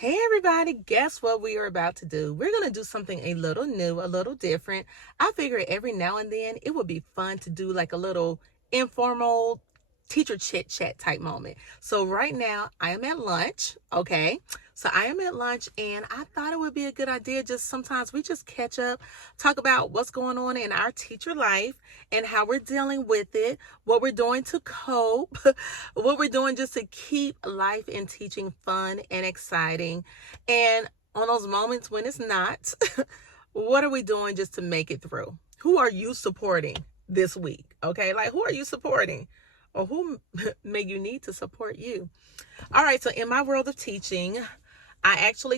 Hey everybody, guess what we are about to do? We're going to do something a little new, a little different. I figure every now and then it would be fun to do like a little informal teacher chit chat type moment. So right now I am at lunch, okay? So I am at lunch and I thought it would be a good idea just sometimes we just catch up, talk about what's going on in our teacher life and how we're dealing with it, what we're doing to cope, what we're doing just to keep life and teaching fun and exciting. And on those moments when it's not, what are we doing just to make it through? Who are you supporting this week? Okay, like who are you supporting? Or who may you need to support you? All right, so in my world of teaching,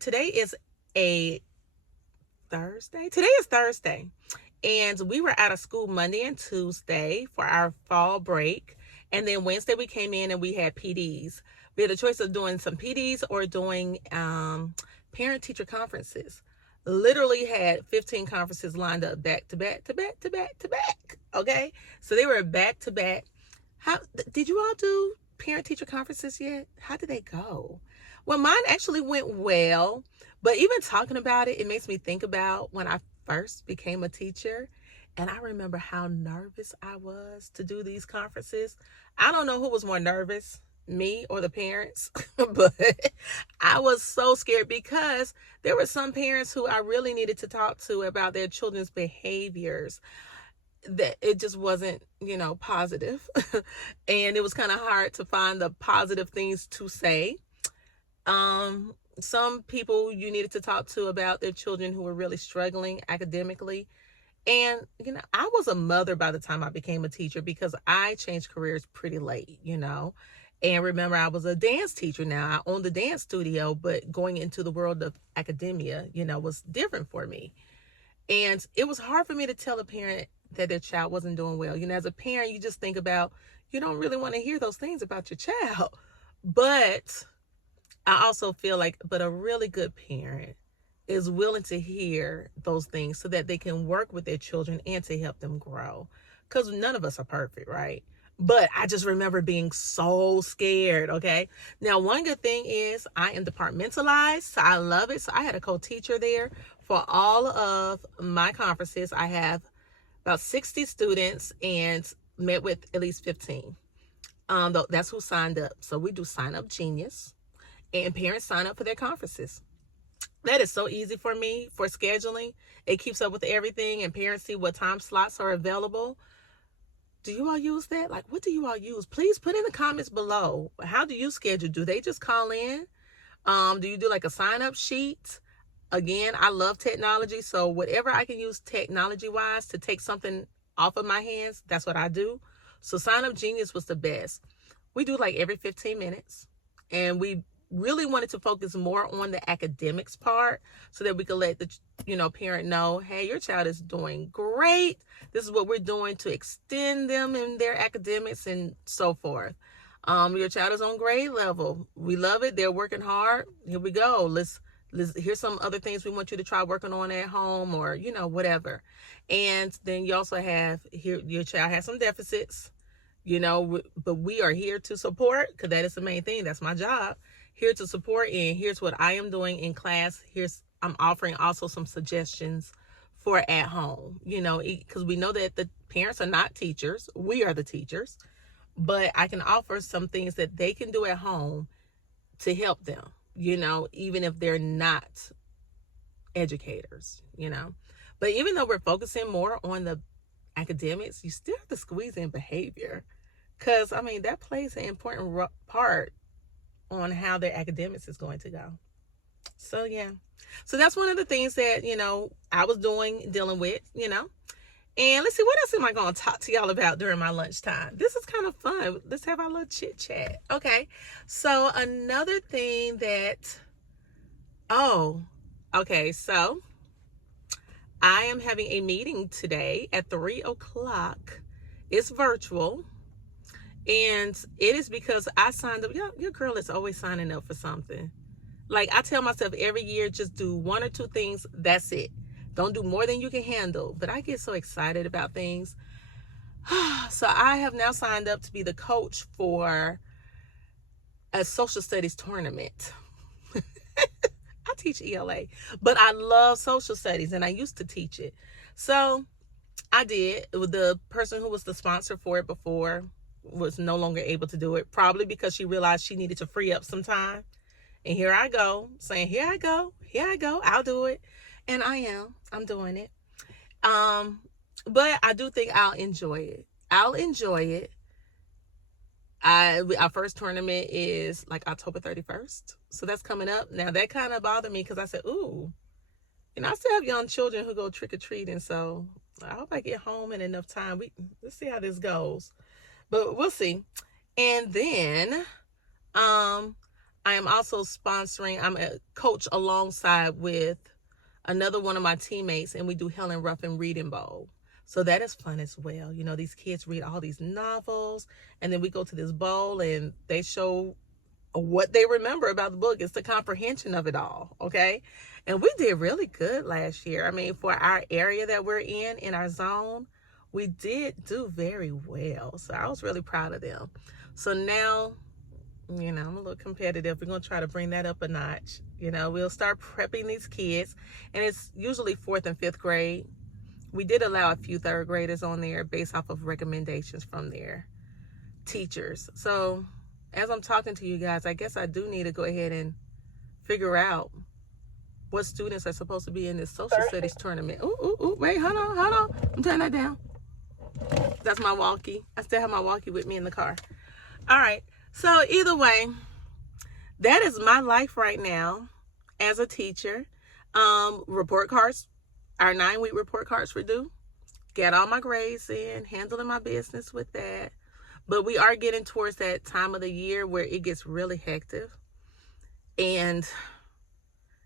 today is a Thursday. Today is Thursday. And we were out of school Monday and Tuesday for our fall break. And then Wednesday we came in and we had PDs. We had a choice of doing some PDs or doing parent teacher conferences. Literally had 15 conferences lined up back to back to back to back to back. Okay. So they were back to back. How did you all do parent teacher conferences yet? How did they go? Well, mine actually went well, but even talking about it, it makes me think about when I first became a teacher. And I remember how nervous I was to do these conferences. I don't know who was more nervous, me or the parents, but I was so scared because there were some parents who I really needed to talk to about their children's behaviors that it just wasn't, positive. And it was kind of hard to find the positive things to say. Some people you needed to talk to about their children who were really struggling academically. And, I was a mother by the time I became a teacher because I changed careers pretty late. And remember, I was a dance teacher now. I owned the dance studio, but going into the world of academia, was different for me. And it was hard for me to tell a parent that their child wasn't doing well. As a parent, you just think about, you don't really want to hear those things about your child. But I also feel like, but a really good parent is willing to hear those things so that they can work with their children and to help them grow. Because none of us are perfect, right? But I just remember being so scared, okay? Now, one good thing is I am departmentalized, so I love it. So I had a co-teacher there for all of my conferences. I have about 60 students and met with at least 15. That's who signed up. So we do Sign Up Genius, and parents sign up for their conferences. That is so easy for me for scheduling. It keeps up with everything, and parents see what time slots are available. Do you all use that? Like, what do you all use? Please put in the comments below. How do you schedule? Do they just call in? Do you do like a sign-up sheet? Again, I love technology, so whatever I can use technology-wise to take something off of my hands, that's what I do. So Sign Up Genius was the best. We do like every 15 minutes, and we really wanted to focus more on the academics part so that we could let the parent know, hey, your child is doing great. This is what we're doing to extend them in their academics and so forth. Your child is on grade level. We love it. They're working hard. Here we go. Let's here's some other things we want you to try working on at home, or whatever. And then you also have here, your child has some deficits, but we are here to support, because that is the main thing. That's my job, here to support. And here's what I am doing in class. I'm offering also some suggestions for at home, because we know that the parents are not teachers. We are the teachers, but I can offer some things that they can do at home to help them, even if they're not educators. But even though we're focusing more on the academics, you still have to squeeze in behavior, because that plays an important part on how their academics is going to go. So yeah, so that's one of the things that I was dealing with. And let's see, what else am I going to talk to y'all about during my lunchtime? This is kind of fun. Let's have our little chit chat. Okay. So another thing so I am having a meeting today at 3:00. It's virtual. And it is because I signed up. Your girl is always signing up for something. Like, I tell myself every year, just do one or two things. That's it. Don't do more than you can handle. But I get so excited about things. So I have now signed up to be the coach for a social studies tournament. teach ELA, but I love social studies and I used to teach it. So I did. The person who was the sponsor for it before was no longer able to do it, probably because she realized she needed to free up some time. And here I go saying, here I go, I'll do it. And I'm doing it. But I do think I'll enjoy it. Our first tournament is like October 31st. So that's coming up. Now that kind of bothered me because I said, ooh, I still have young children who go trick-or-treating. So I hope I get home in enough time. Let's see how this goes. But we'll see. And then I am also sponsoring, I'm a coach alongside with another one of my teammates, and we do Helen Ruffin Reading Bowl. So that is fun as well. These kids read all these novels, and then we go to this bowl and they show what they remember about the book. It's the comprehension of it all, okay? And we did really good last year. I mean, for our area that we're in our zone, we did do very well. So I was really proud of them. So now, I'm a little competitive. We're going to try to bring that up a notch. We'll start prepping these kids, and it's usually 4th and 5th grade. We did allow a few 3rd graders on there based off of recommendations from their teachers. So as I'm talking to you guys, I guess I do need to go ahead and figure out what students are supposed to be in this social studies tournament. Ooh, wait, hold on. I'm turning that down. That's my walkie. I still have my walkie with me in the car. All right. So either way, that is my life right now as a teacher. Report cards, our 9-week report cards were due. Got all my grades in, handling my business with that. But we are getting towards that time of the year where it gets really hectic. And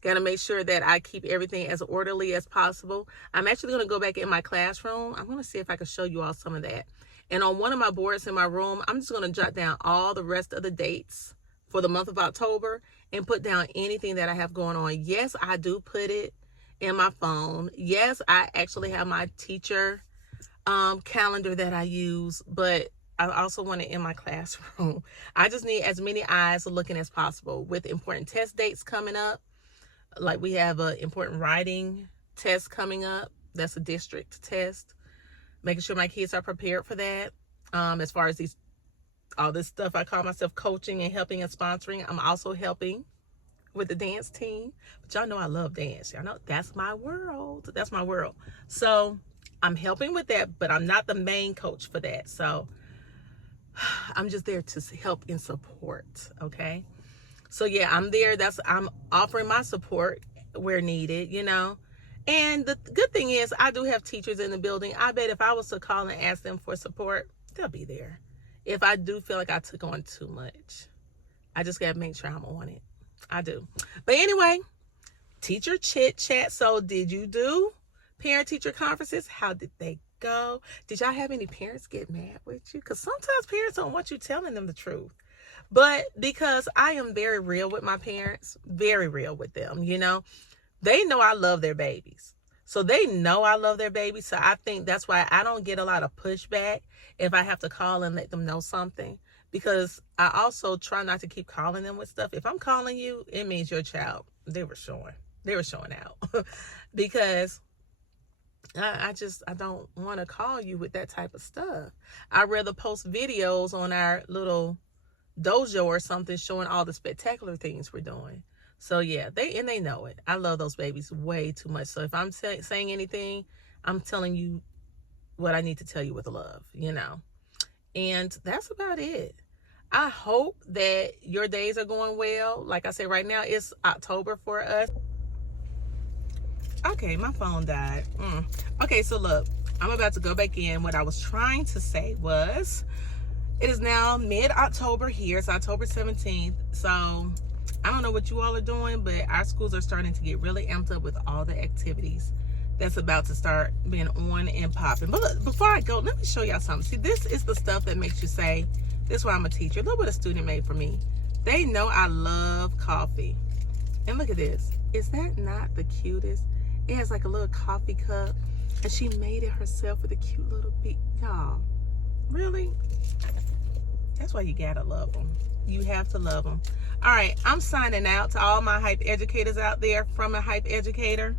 got to make sure that I keep everything as orderly as possible. I'm actually going to go back in my classroom. I'm going to see if I can show you all some of that. And on one of my boards in my room, I'm just going to jot down all the rest of the dates for the month of October and put down anything that I have going on. Yes, I do put it in my phone. Yes, I actually have my teacher calendar that I use, but I also want it in my classroom. I just need as many eyes looking as possible with important test dates coming up. Like we have an important writing test coming up. That's a district test. Making sure my kids are prepared for that. As far as all this stuff, I call myself coaching and helping and sponsoring. I'm also helping with the dance team. But y'all know I love dance. Y'all know that's my world. That's my world. So I'm helping with that, but I'm not the main coach for that. So I'm just there to help and support. Okay. So yeah, I'm there. I'm offering my support where needed, And the good thing is I do have teachers in the building. I bet if I was to call and ask them for support, they'll be there. If I do feel like I took on too much, I just got to make sure I'm on it. I do. But anyway, teacher chit chat. So did you do parent-teacher conferences? How did they go? Did y'all have any parents get mad with you? Because sometimes parents don't want you telling them the truth. But because I am very real with my parents, very real with them, they know I love their babies. So they know I love their babies. So I think that's why I don't get a lot of pushback if I have to call and let them know something. Because I also try not to keep calling them with stuff. If I'm calling you, it means your child, they were showing out. Because I don't want to call you with that type of stuff. I'd rather post videos on our little dojo or something showing all the spectacular things we're doing. So yeah, they know it. I love those babies way too much. So if I'm saying anything, I'm telling you what I need to tell you with love, And that's about it. I hope that your days are going well. Like I said, right now it's October for us. Okay, my phone died. Okay, so look, I'm about to go back in. What I was trying to say was, it is now mid-October here. It's October 17th. So I don't know what you all are doing, but our schools are starting to get really amped up with all the activities that's about to start being on and popping. But look, before I go, let me show y'all something. See, this is the stuff that makes you say, this is why I'm a teacher. Look what a student made for me. They know I love coffee. And look at this. Is that not the cutest? It has like a little coffee cup, and she made it herself with a cute little beak. Y'all, really? That's why you gotta love them. You have to love them. All right, I'm signing out to all my hype educators out there from a hype educator.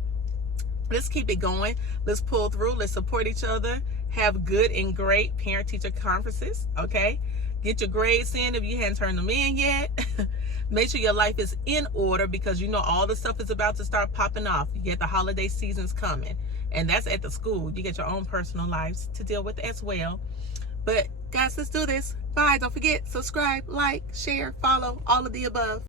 Let's keep it going. Let's pull through. Let's support each other. Have good and great parent-teacher conferences, okay? Get your grades in if you hadn't turned them in yet. Make sure your life is in order, because you know all the stuff is about to start popping off. You get the holiday season's coming, and that's at the school. You get your own personal lives to deal with as well. But guys, let's do this. Bye. Don't forget, subscribe, like, share, follow, all of the above.